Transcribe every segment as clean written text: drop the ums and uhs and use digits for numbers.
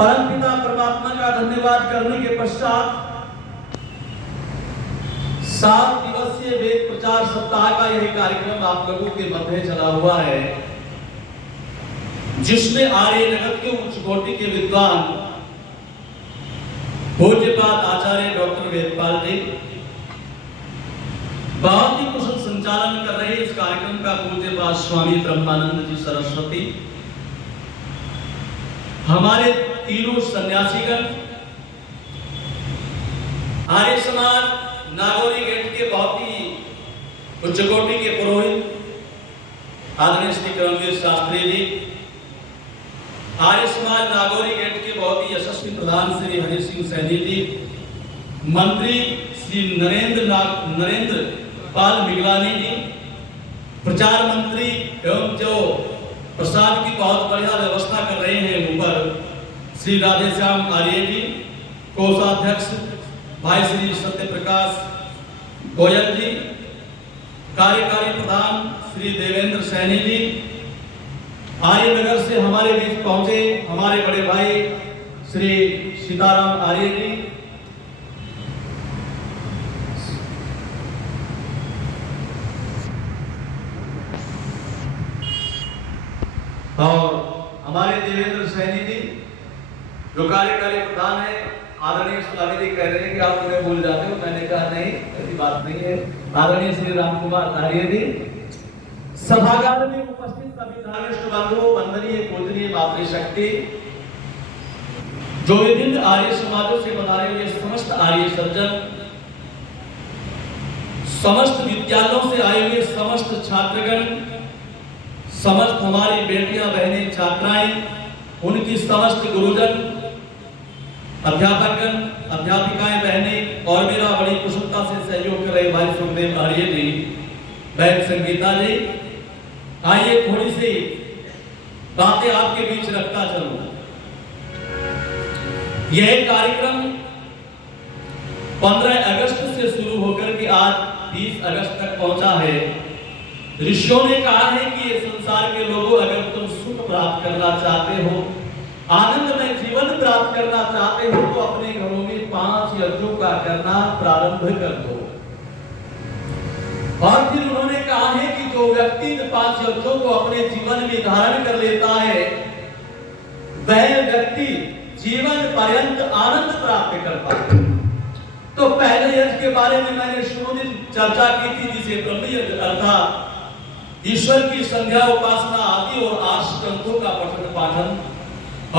परमपिता परमात्मा का धन्यवाद करने के पश्चात 7 दिवसीय वेद प्रचार सप्ताह का यह कार्यक्रम आप लोगों के मध्य चला हुआ है, जिसमें आर्य जगत के उच्च कोटि के विद्वान पूज्यपाद आचार्य डॉक्टर वेदपाल जी बहुत ही कुशल संचालन कर रहे इस कार्यक्रम का पूज्यपाद स्वामी ब्रह्मानंद जी सरस्वती, हमारे तीनों सन्यासीगण, आर्य समाज नागौरी गेट के बहुत ही उच्च कोटि के पुरोहित आदरणीय श्री कर्मवीर शास्त्री जी, आर्य समाज नागौरी गेट के बहुत ही यशस्वी प्रधान श्री हरि सिंह सैनी जी, मंत्री श्री नरेंद्र पाल मिगलानी जी, प्रचार मंत्री एवं जो प्रसाद की बहुत बढ़िया व्यवस्था कर रहे हैं ऊपर श्री राधेश्याम आर्य जी, कोषाध्यक्ष भाई श्री सत्य प्रकाश गोयल जी, कार्यकारी प्रधान श्री देवेंद्र सैनी जी, आर्य नगर से हमारे बीच पहुंचे हमारे बड़े भाई श्री सीताराम आर्य जी, और हमारे देवेंद्र सैनी जी जो कार्यकारी प्रधान है। आदरणीय स्वामी जी कह रहे हैं कि आप उन्हें भूल जाते हो, मैंने कहा नहीं, ऐसी बात नहीं है। आदरणीय श्री राम कुमार आर्य जी, सभागार में उपस्थित सभी धर्मिष्ठ बंधुओं, वंदनीय पूजनीय मातृशक्ति, जो विभिन्न आर्य समाजों से बधाए हुए समस्त आर्य सज्जन, समस्त विद्यालयों से आए हुए समस्त छात्रगण, समस्त हमारी बेटियां बहनें छात्राएं, उनकी समस्त गुरुजन, अध्यापकगण, अध्यापिकाएं बहनें और मेरा बड़ी कुशलता से सहयोग कर रहे भाई सुखदेव आर्य जी, बहन संगीता जी, आइए थोड़ी सी बातें आपके बीच रखता चलूं। यह कार्यक्रम 15 अगस्त से शुरू होकर के आज 20 अगस्त तक पहुंचा है। ऋषियों ने कहा है कि ये संसार के लोगों, अगर तुम सुख प्राप्त करना चाहते हो, आनंदमय जीवन प्राप्त करना चाहते हो, तो अपने घरों में 5 यज्ञों का करना प्रारंभ कर दो। और फिर उन्होंने कहा है कि जो व्यक्ति इन 5 यज्ञों को अपने जीवन में धारण कर लेता है, वह व्यक्ति जीवन पर्यंत आनंद प्राप्त करता है। तो पहले यज्ञ के बारे में मैंने शुरू में चर्चा की थी, जिसे ब्रह्म यज्ञ अर्थात ईश्वर की संध्या उपासना आदि और आठ ग्रंथों का पठन पाठन,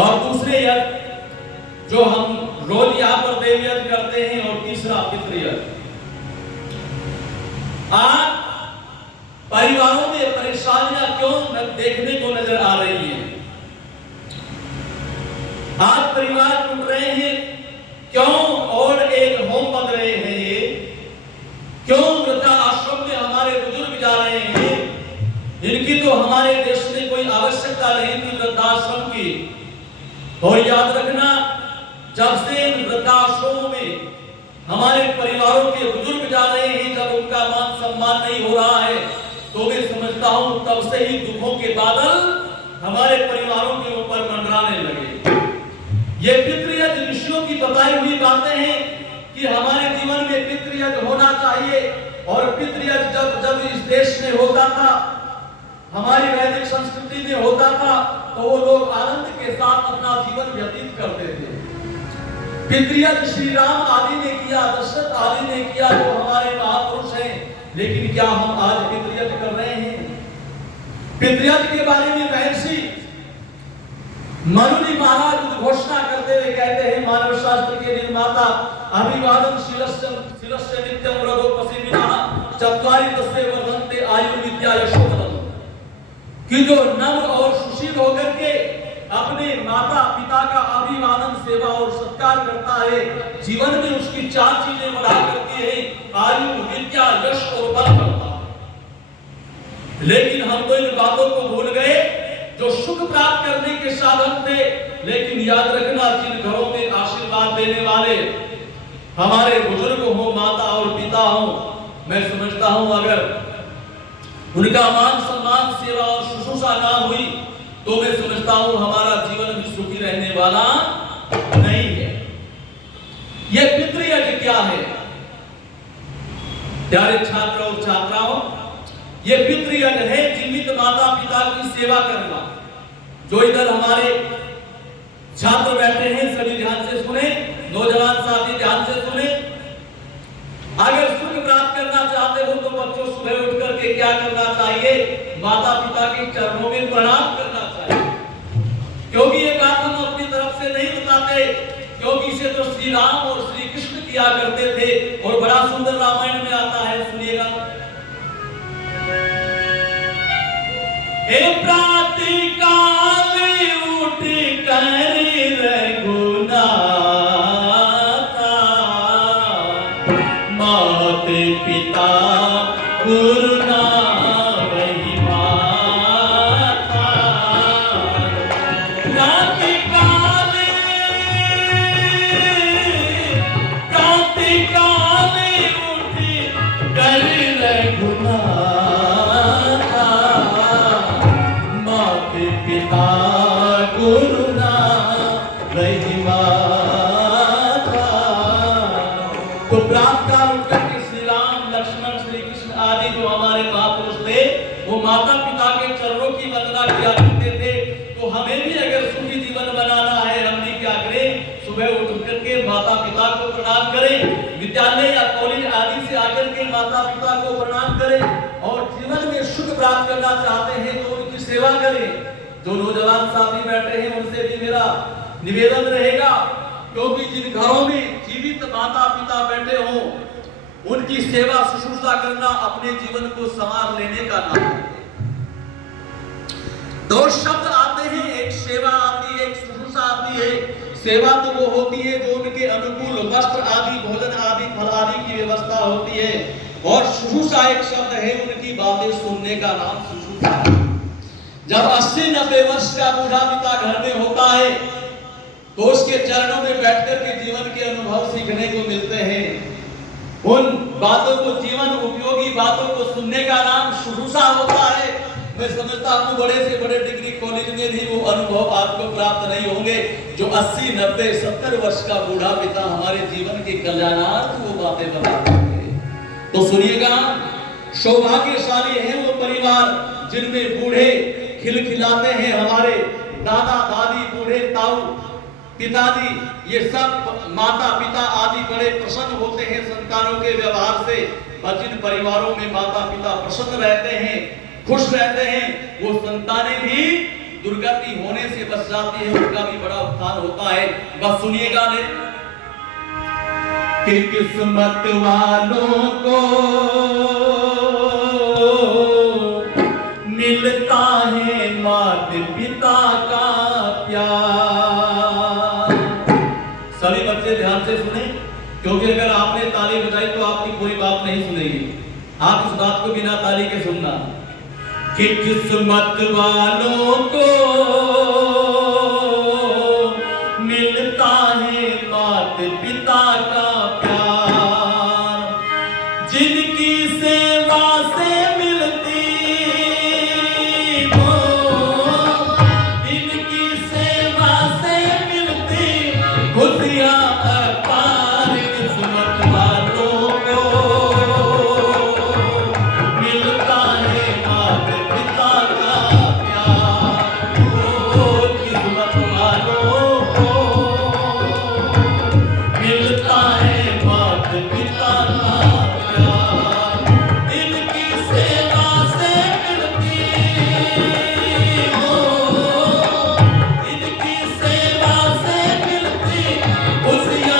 और दूसरे यज्ञ जो हम रोज यहाँ पर देव यज्ञ करते हैं, और तीसरा पितृयज्ञ। आज परिवारों में परेशानियां क्यों देखने को नजर आ रही हैं? आज परिवार टूट रहे हैं क्यों? और एक होम बन रहे हैं ये क्यों? वृद्धा आश्रम में हमारे बुजुर्ग जा रहे हैं, इनकी तो हमारे देश में कोई आवश्यकता नहीं थी वृद्धाश्रम की। और याद रखना, जब से इन वृद्धाश्रमों में हमारे परिवारों के बुजुर्ग जा रहे हैं, जब उनका मान सम्मान नहीं हो रहा है, तो मैं समझता हूं तब से ही दुखों के बादल हमारे परिवारों के ऊपर मंडराने लगे। ये पितृयज्ञ ऋषियों की बताई हुई बातें हैं कि हमारे जीवन में पितृयज्ञ होना चाहिए। और पितृयज्ञ जब इस देश में होता था, हमारी वैदिक संस्कृति में होता था, तो वो लोग आनंद के साथ अपना जीवन व्यतीत करते थे। पितृयज्ञ श्री राम आदि ने किया, दशरथ आदि ने किया, जो हमारे महापुरुष हैं। लेकिन क्या हम आज पितृयज्ञ कर रहे हैं? पितृयज्ञ के बारे में महर्षि मनु जी महाराज घोषणा करते हुए कहते हैं, मानव शास्त्र के निर्माता, अभिवादन शिरस्य नित्यम रघोपसीमिनः चत्वारि तस्य वर्धन्ते आयुर्विद्या यशोधनम्, कि जो नम्र और सुशील होकर के अपने माता पिता का अभिवादन, सेवा और सत्कार करता है, जीवन में उसकी 4 चीजें बढ़ा करती है, आयु, विद्या, यश और बल बढ़ता है। लेकिन हम तो इन बातों को भूल गए जो सुख प्राप्त करने के साधन थे। लेकिन याद रखना, जिन घरों में आशीर्वाद देने वाले हमारे बुजुर्ग हो, माता और पिता हो, मैं समझता हूं अगर उनका मान सम्मान, सेवा और शुश्रूषा ना हुई, तो मैं समझता हूं हमारा जीवन भी सुखी रहने वाला है। प्यारे छात्र और छात्राओं, ये पितृयज्ञ है जीवित माता पिता की सेवा करना। जो इधर हमारे छात्र बैठे हैं सभी ध्यान से सुने, नौजवान साथी ध्यान से सुने। अगर सुख प्राप्त करना चाहते हो तो बच्चों सुबह उठ करके क्या करना चाहिए? माता पिता के चरणों में प्रणाम करना चाहिए। क्योंकि ये बात हम अपनी तरफ से नहीं बताते, क्योंकि इसे तो श्री राम और श्री कृष्ण किया करते थे और बड़ा सुंदर रामायण में आता है, सुनिएगा। हे प्रातःकाल उठ कर रघुनाथा, माते पिता गुरु ना वही माता। प्रातःकाल उठ कर रघुनाथा, माते पिता गुरु ना वही माता। तो प्रातःकाल उठ करके श्री राम लक्ष्मण श्री कृष्ण आदि जो हमारे महापुरुष थे वो माता पिता के चरणों की वंदना किया करते थे। तो हमें भी अगर सुखी जीवन बनाना है, हम भी क्या करें? सुबह उठ करके माता पिता को प्रणाम करें, विद्यालय या कॉलेज आदि से आकर के माता पिता को प्रणाम करें, और जीवन में सुख प्राप्त करना चाहते हैं तो उनकी सेवा करें। जो नौजवान साथी बैठे हैं उनसे भी मेरा निवेदन रहेगा, क्योंकि जिन घरों में जीवित माता पिता बैठे हों उनकी सेवा शुश्रूषा करना अपने जीवन को संवार लेने का नाम है। दो शब्द आते हैं, एक सेवा आती है, एक शुश्रूषा आती है। सेवा तो वो होती है जो उनके अनुकूल वस्त्र आदि, भोजन आदि, फल आदि की व्यवस्था होती है, और शुश्रूषा एक शब्द है, उनकी बातें सुनने का नाम शुश्रूषा है। जब 80-90 वर्ष का बूढ़ा पिता घर में होता है तो उसके चरणों में बैठकर के जीवन के अनुभव सीखने को मिलते हैं। उन बातों को, जीवन उपयोगी बातों को सुनने का नाम शुश्रूषा होता है। मैं समझता हूँ बड़े से बड़े डिग्री कॉलेज में भी वो अनुभव आपको प्राप्त नहीं होंगे जो 80, 90, 70 वर्ष का बूढ़ा पिता हमारे जीवन के कल्याणार्थ वो बातें बताते हैं। तो सुनिएगा, सौभाग्यशाली है वो परिवार जिनमें बूढ़े खिलखिलाते हैं। हमारे दादा दादी, बूढ़े ताऊ पिताजी, ये सब माता पिता आदि बड़े प्रसन्न होते हैं संतानों के व्यवहार से। और जिन परिवारों में माता पिता प्रसन्न रहते हैं, खुश रहते हैं, वो संतानें भी दुर्गति होने से बच जाती है, उनका भी बड़ा उत्थान होता है। बस सुनिएगा ने कि किस्मत वालों को मिलता है माता पिता का प्यार। सभी बच्चे ध्यान से सुने, क्योंकि अगर आपने ताली बजाई तो आपकी पूरी बात नहीं सुनेगी। आप इस बात को बिना ताली के सुनना कि किस्मत वालों को मिलता है माता पिता का प्यार, जिनकी सेवा से मिलती हो, इनकी सेवा से मिलती खुशियां अपार। किस्मत वालों को मिलता है माता पिता का प्यार, ओ किस्मत वालों को मिलता है माता पिता का प्यार, इनकी सेवा से मिलती हो, इनकी सेवा से मिलती खुशियां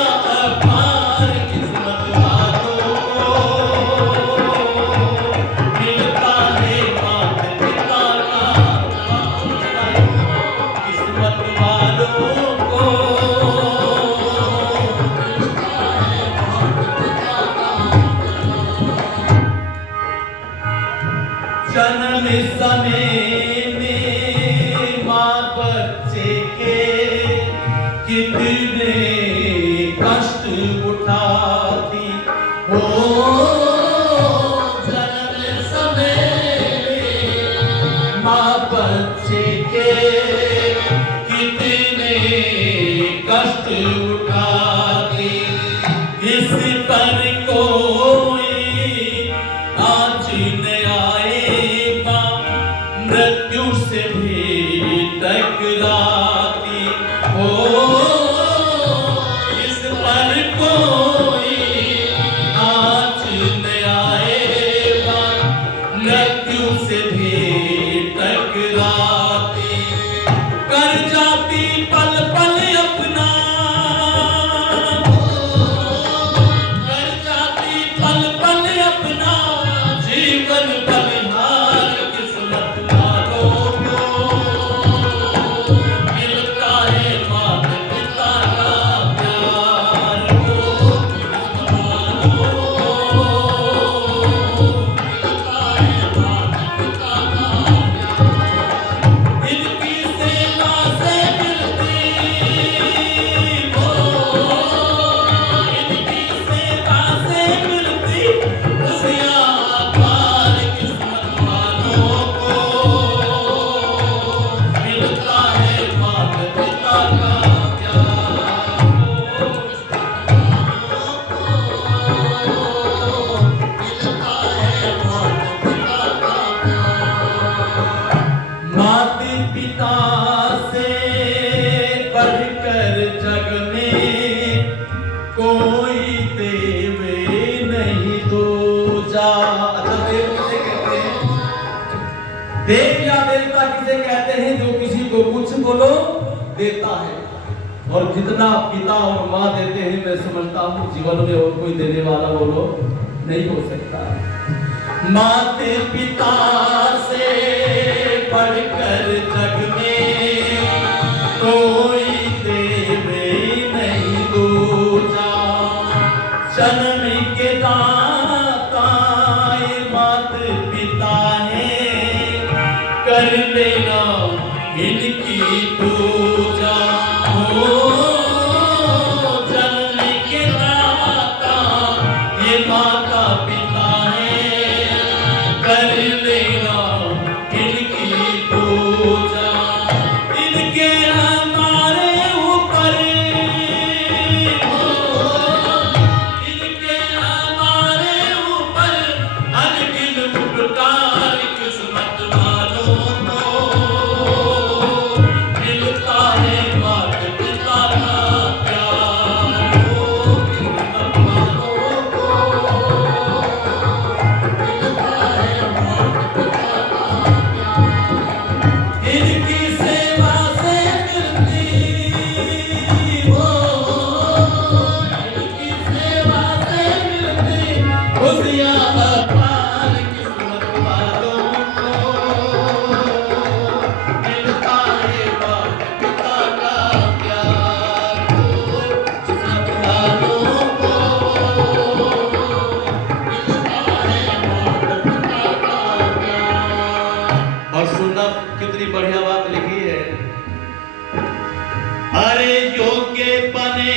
कुछ बोलो देता है, और जितना पिता और माँ देते हैं मैं समझता हूँ जीवन में और कोई देने वाला बोलो नहीं हो सकता। माते पिता से बढ़कर जग में कोई देवे नहीं दूजा, जन्म के दाता ये मात पिता है, कर लेना इनकी पूजा। जन्म के दाता ये माता पिता है, कर लेना इनकी पूजा। इनके हमारे ऊपर इनके हमारे ऊपर अनगिन उपकार किस्मत वालों को मिलता है मात पिता का प्यार। किस्मत वालों को मिलता है मात पिता का प्यार। इनकी सेवा से मिलती हो, इनकी सेवा से मिलती खुशियाँ अपार। किस्मत वालों को मिलता है मात पिता का प्यार। किस्मत वालों को मिलता है मात पिता का प्यार। और सुनना कितनी बढ़िया बात लिखी है। अरे योग्य बने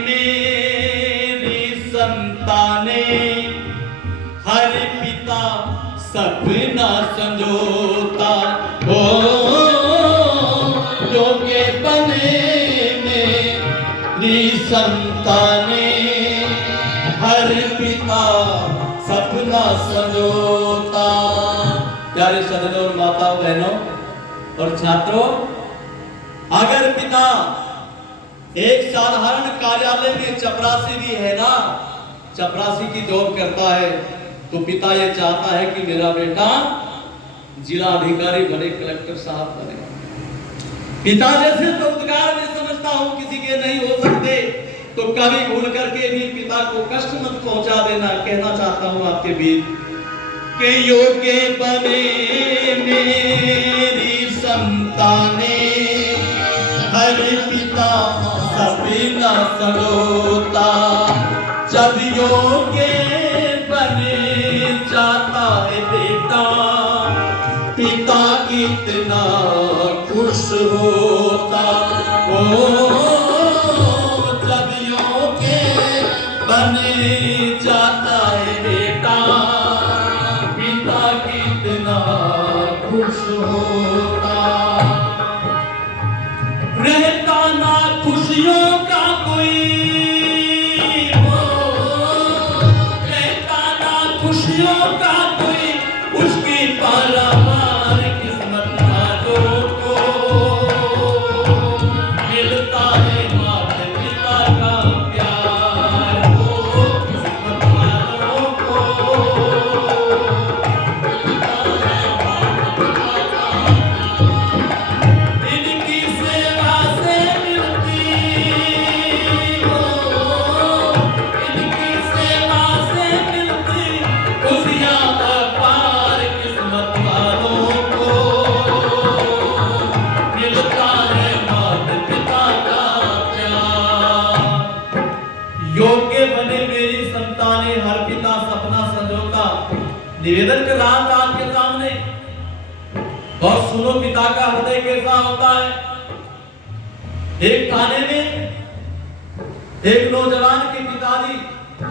मेरी संताने, हर पिता सपना संजोता। ओ योग्य बने मेरी संताने, हर पिता सपना संजोता। प्यारे सज्जनों और माताओं बहनों और छात्रों, अगर पिता एक साधारण कार्यालय में चपरासी भी है ना, चपरासी की जॉब करता है, तो पिता ये चाहता है कि मेरा बेटा जिला अधिकारी बने, कलेक्टर साहब बने। पिता जैसे तो उद्गार में समझता हूं किसी के नहीं हो सकते, तो कभी भूल करके भी पिता को कष्ट मत पहुंचा देना। कहना चाहता हूं आपके बीच के योग्य बने मेरी संताने, हर पिता सपना संजोता। जब योग्य बने जाता है बेटा, पिता कितना खुश होता। ओ जब योग्य बने जाता है बेटा, पिता कितना खुश होता। रहता ना खुशियों का कोई हो, रहता ना खुशियों का कोई, उसकी पारावार किस्मत वालों को मिलता है मात पिता का प्यार। किस्मत वालों को मिलता है मात पिता का प्यार। इनकी सेवा से मिलती हो, इनकी सेवा से मिलती खुशियाँ अपार। किस्मत वालों को मिलता है मात पिता का प्यार। योग्य बने मेरी संताने, हर पिता सपना संजोता। निवेदन कर रहा था आपके सामने, और सुनो पिता का हृदय कैसा होता है। एक थाने में एक नौजवान के पिताजी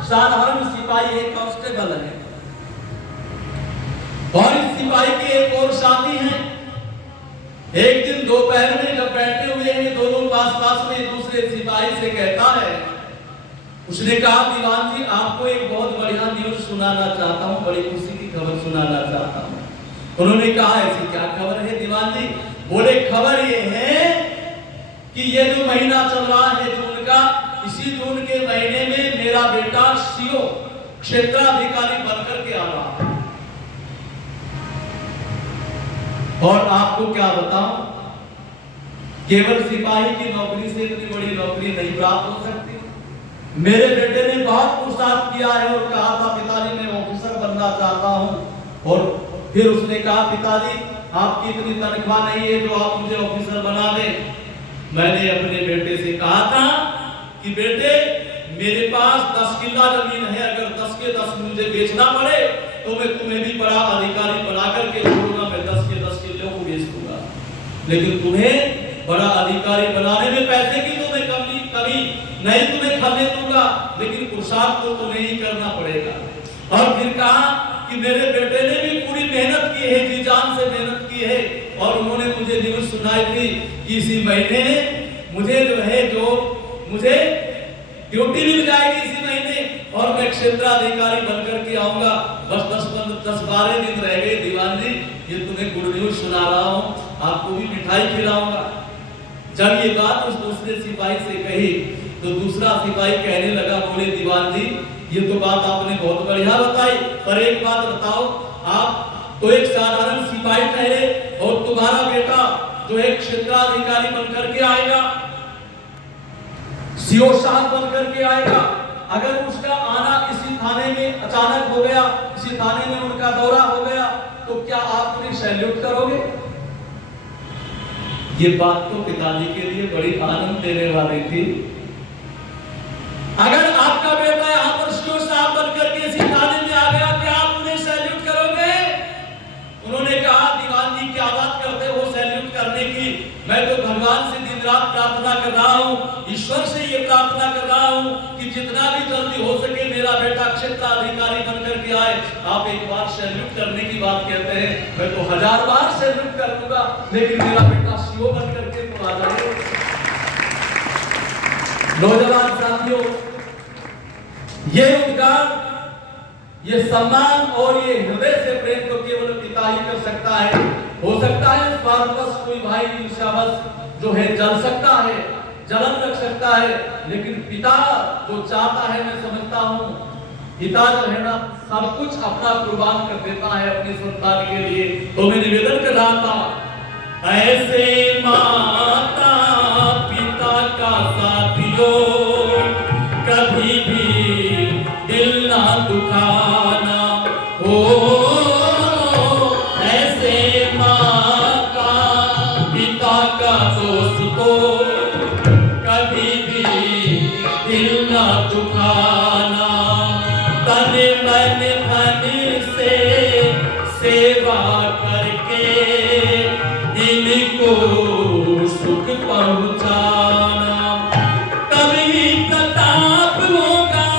साधारण सिपाही है, कांस्टेबल है, और इस सिपाही के एक और साथी हैं। एक दिन दोपहर में जब बैठे हुए हैं दोनों पास पास में, दूसरे सिपाही से कहता है, उसने कहा दीवान जी आपको एक बहुत बढ़िया न्यूज सुनाना चाहता हूँ, बड़ी खुशी की खबर सुनाना चाहता हूँ। उन्होंने कहा ऐसी क्या खबर है दीवान जी? बोले खबर ये है कि ये जो महीना चल रहा है जून का, इसी जून के महीने में मेरा बेटा सीओ क्षेत्राधिकारी बनकर के आ रहा है। और आपको क्या बताऊं, केवल सिपाही की नौकरी से इतनी बड़ी नौकरी नहीं प्राप्त हो सकती। मेरे बेटे ने बहुत पुरुषार्थ किया है और कहा था पिताजी मैं ऑफिसर बनना चाहता हूं, और फिर उसने कहा पिताजी आपकी इतनी तनख्वाह नहीं है जो आप मुझे ऑफिसर बना दें। मैंने अपने बेटे से कहा था कि बेटे मेरे पास 10 किल्ला जमीन है, अगर 10 के 10 मुझे बेचना पड़े तो मैं तुम्हें भी बड़ा अधिकारी बना करके छोड़ूंगा, मैं 10 के 10 किल्लों को बेच दूंगा, लेकिन तुम्हें बड़ा अधिकारी बनाने में पैसे की तो मैं कमी नहीं तुम्हें खाने दूंगा, लेकिन पुरुषार्थ तो तुम्हें ही करना पड़ेगा। और फिर कहा कि मेरे बेटे ने भी पूरी मेहनत की है, जी जान से मेहनत की है, और उन्होंने मुझे न्यूज़ सुनाई थी कि इसी महीने मुझे मुझे ड्यूटी मिल जाएगी इसी महीने, और मैं क्षेत्राधिकारी बनकर के आऊंगा। बस 10-12 दिन रह गए दीवान जी, ये तुम्हें गुड न्यूज़ सुना रहा हूँ, आपको भी मिठाई खिलाऊंगा। जब ये बात उस दूसरे सिपाही से कही तो दूसरा सिपाही कहने लगा, बोले दीवान जी ये तो बात आपने बहुत बढ़िया बताई, पर एक बात बताओ, आप तो एक साधारण सिपाही ठहरे और तुम्हारा बेटा जो एक क्षेत्राधिकारी बनकर के आएगा, सीओ साहब बनकर के आएगा, अगर उसका आना किसी थाने में अचानक हो गया, किसी थाने में उनका दौरा हो गया, तो क्या आप उन्हें सैल्यूट करोगे? ये बात तो पिताजी के लिए बड़ी आनंद देने वाली थी। अगर आपका बेटा यहाँ पर सीओ साहब बनकर के इसी थाने में आ गया, क्या आप उन्हें सैल्यूट करोगे? उन्होंने कहा दीवान जी क्या बात करते हो सैल्यूट करने की, मैं तो भगवान से दिन रात प्रार्थना कर रहा हूँ, ईश्वर से ये प्रार्थना कर रहा हूँ कि जितना भी जल्दी हो सके मेरा बेटा क्षेत्राधिकारी बनकर के आए। आप एक बार सैल्यूट करने की बात कहते हैं, मैं तो 1000 बार सैल्यूट कर दूंगा, लेकिन मेरा बेटा सीओ बनकर के तो आ जाए। नौजवान साथियों, ये उद्गार, ये सम्मान और ये हृदय से प्रेम तो केवल पिता ही कर सकता है। हो सकता है स्वार्थवश कोई भाई ईर्ष्यावश जो है जल सकता है, जलन रख सकता है, लेकिन पिता जो चाहता है, मैं समझता हूँ पिता जो है ना सब कुछ अपना कुर्बान कर देता है अपने संतान के लिए। तो मैं निवेदन कर रहा था, ऐसे माता पिता का साथियों कभी भी दिल ना दुखाना हो, ऐसे माता पिता का दोस्तों कभी भी दिल ना दुखाना, तन मन धन से सेवा करके इनको सुख पहुंचाना, तभी प्रताप होगा,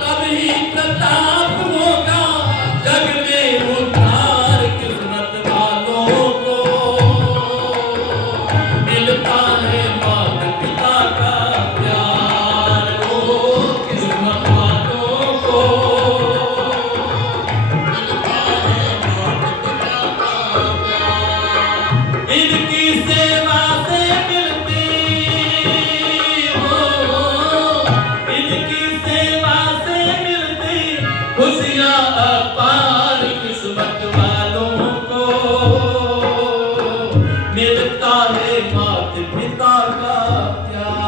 तभी प्रताप होगा जग में उद्धार। किस्मत वालों को मिलता है माता पिता का प्यार, ओ किस्मत वालों को मिलता है माता पिता का प्यार, इनकी सेवा से मिलती हो, इनकी सेवा से मिलती खुशियां अपार। किस्मत वालों को मिलता है माता पिता का प्यार।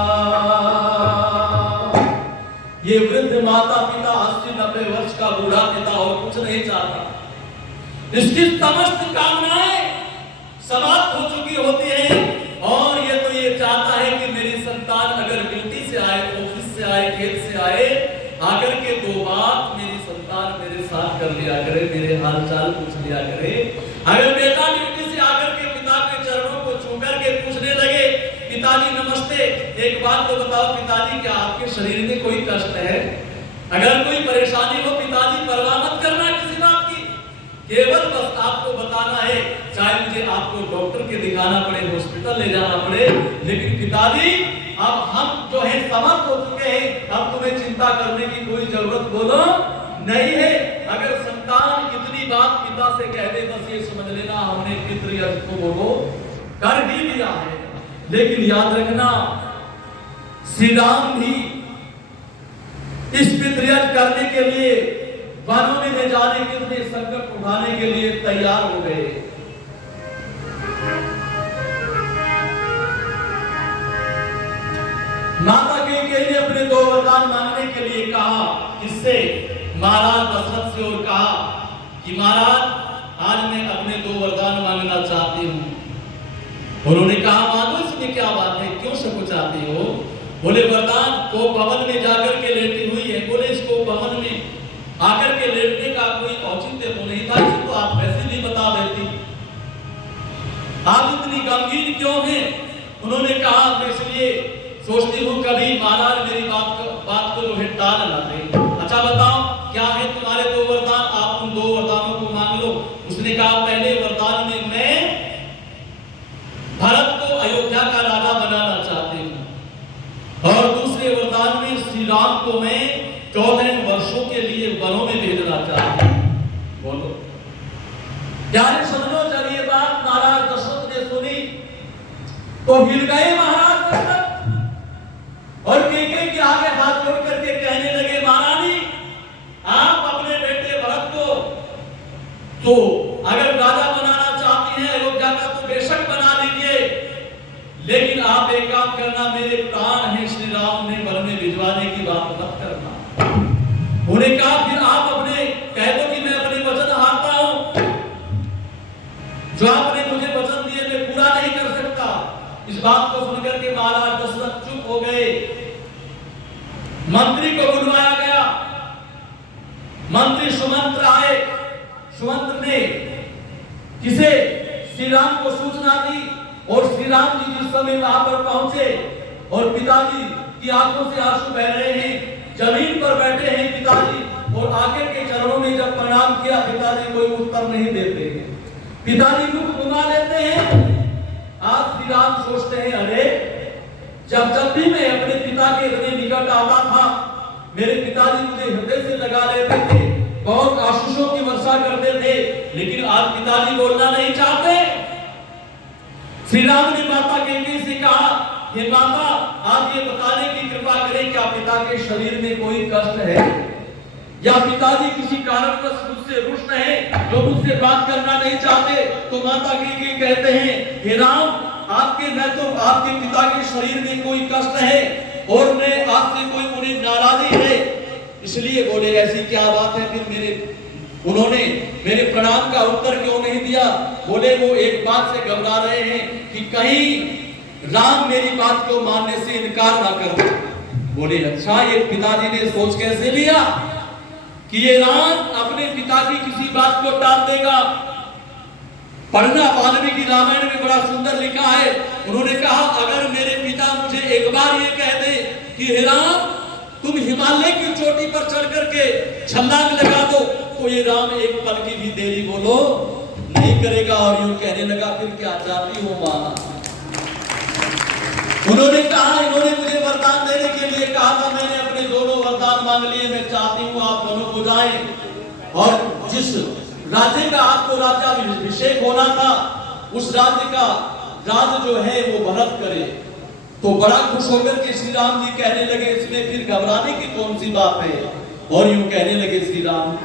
ये वृद्ध माता पिता 80-90 वर्ष का बूढ़ा पिता और कुछ नहीं चाहता, इसकी समस्त कामनाएं समाप्त हो चुकी होती है, और ये चाहता है कि मेरी संतान अगर ड्यूटी से आए, ऑफिस से आए, खेत से आए, आकर के 2 बात मेरी संतान मेरे साथ कर लिया करे, मेरे हाल चाल पूछ लिया करे। अगर बेटा ड्यूटी से आकर के पिता के चरणों को छू कर के पूछने लगे, पिताजी नमस्ते, एक बात तो बताओ पिताजी क्या आपके शरीर में कोई कष्ट है? अगर कोई परेशानी हो पिताजी परवाह मत करना किसी बात की, केवल बस आपको बताना है, चाहे मुझे आपको डॉक्टर के दिखाना पड़े, हॉस्पिटल ले जाना पड़े, लेकिन पिताजी अब हम जो है समर्थ हो चुके हैं, अब तुम्हें चिंता करने की कोई जरूरत बोलो नहीं है। अगर संतान इतनी बात पिता से कह दे, बस ये समझ लेना हमने पितृयज्ञ को बोलो कर ही दिया है। लेकिन याद रखना श्री राम भी इस पितृयज्ञ करने के लिए वनों में ले जाने के लिए, संकट उठाने के लिए तैयार हो गए। के लिए कहा, किससे? महाराज दशरथ से, और कहा कि महाराज आज मैं अपने 2 वरदान मांगना चाहती हूँ। उन्होंने कहा मांगो, इसमें क्या बात है, क्यों संकोचाती हो? बोले वरदान को भवन में जाकर के लेटी हुई है। बोले इसको भवन में आकर के लेटने का कोई औचित्य तो नहीं था, इसे तो आप वैसे नहीं बता देती, आप इतनी गमगीन क्यों हैं? उन्होंने कहा मैं इसलिए सोचती हूँ कभी महाराज मेरी बात को जो है टाल ना दे। अच्छा बताओ क्या है तुम्हारे 2 वरदान, आप उन 2 वरदानों को मांग लो। उसने कहा पहले वरदान में मैं भारत को अयोध्या का राजा बनाना चाहती हूँ, और दूसरे वरदान में श्री राम को मैं 14 वर्षों के लिए वनों में भेजना चाहती हूँ। बोलो प्यारे सज्जनों, जब ये बात महाराज दशरथ ने सुनी तो हिल गए महाराज दशरथ, और केके के आगे हाथ जोड़ करके कहने लगे महारानी आप अपने बेटे भरत को तो अगर राजा बनाना चाहती हैं अयोध्या का तो बेशक बना लीजिए, लेकिन आप एक काम करना, मेरे प्राण हैं श्री राम ने वन में भिजवाने की बात मत करना। उन्हें कहा फिर आप अपने कह दो कि मैं अपने वचन हारता हूं, जो आपने मुझे वचन दिए मैं पूरा नहीं कर सकता। इस बात को सुनकर के महाराज दशरथ चुप हो गए। मंत्री को बुलवाया गया, मंत्री सुमंत्र आए। सुमंत्र ने किसे? श्री राम को सूचना दी, और श्री राम जी जिस समय वहां पर पहुंचे और पिताजी की आंखों से आंसू बह रहे हैं, जमीन पर बैठे हैं पिताजी, और आकर के चरणों में जब प्रणाम किया पिताजी कोई उत्तर नहीं देते हैं, पिताजी मुख घुमा लेते हैं। आज श्री राम सोचते हैं अरे जब भी मैं अपने पिता के इतने निकट आता था मेरे पिताजी मुझे हृदय से लगा लेते थे, बहुत आशीषों की वर्षा करते थे, लेकिन आज पिताजी बोलना नहीं चाहते। श्री राम ने माता केकई से कहा हे माता आप ये बताने की कृपा करें क्या पिता के शरीर में कोई कष्ट है, या पिताजी किसी कारणवश मुझसे रुष्ट हैं जो मुझसे बात करना नहीं चाहते? तो माता केकई कहते हैं हे राम आपके न तो आपके पिता के शरीर में कोई कष्ट है और न आपसे कोई उन्हें नाराजगी है, इसलिए बोले ऐसी क्या बात है? फिर उन्होंने मेरे प्रणाम का उत्तर क्यों नहीं दिया? बोले वो एक बात से घबरा रहे हैं कि कहीं राम मेरी बात को मानने से इनकार ना कर दे। बोले अच्छा ये पिताजी ने सोच कैसे लिया कि ये राम अपने पिता की किसी बात को टाल देगा? पढ़ना वाल्मीकि रामायण में बड़ा सुंदर लिखा है। उन्होंने कहा अगर मेरे पिता मुझे एक बार ये कह दे कि हे राम तुम हिमालय की चोटी पर चढ़ करके छलांग लगा दो, तो ये राम एक पल की भी देरी बोलो नहीं करेगा। और यूं कहने लगा फिर क्या चाहती हो मां? उन्होंने कहा इन्होंने मुझे वरदान देने के लिए कहा था, मैंने अपने दोनों वरदान मांग लिए, मैं चाहती हूँ आप दोनों को जाएं, और जिस राज्य का आपको राज्याभिषेक होना था उस राज्य का राज जो है वो भरत करे। तो बड़ा खुश होकर के श्री राम जी कहने लगे इसमें फिर घबराने की कौन सी बात है? और यूं कहने लगे श्री राम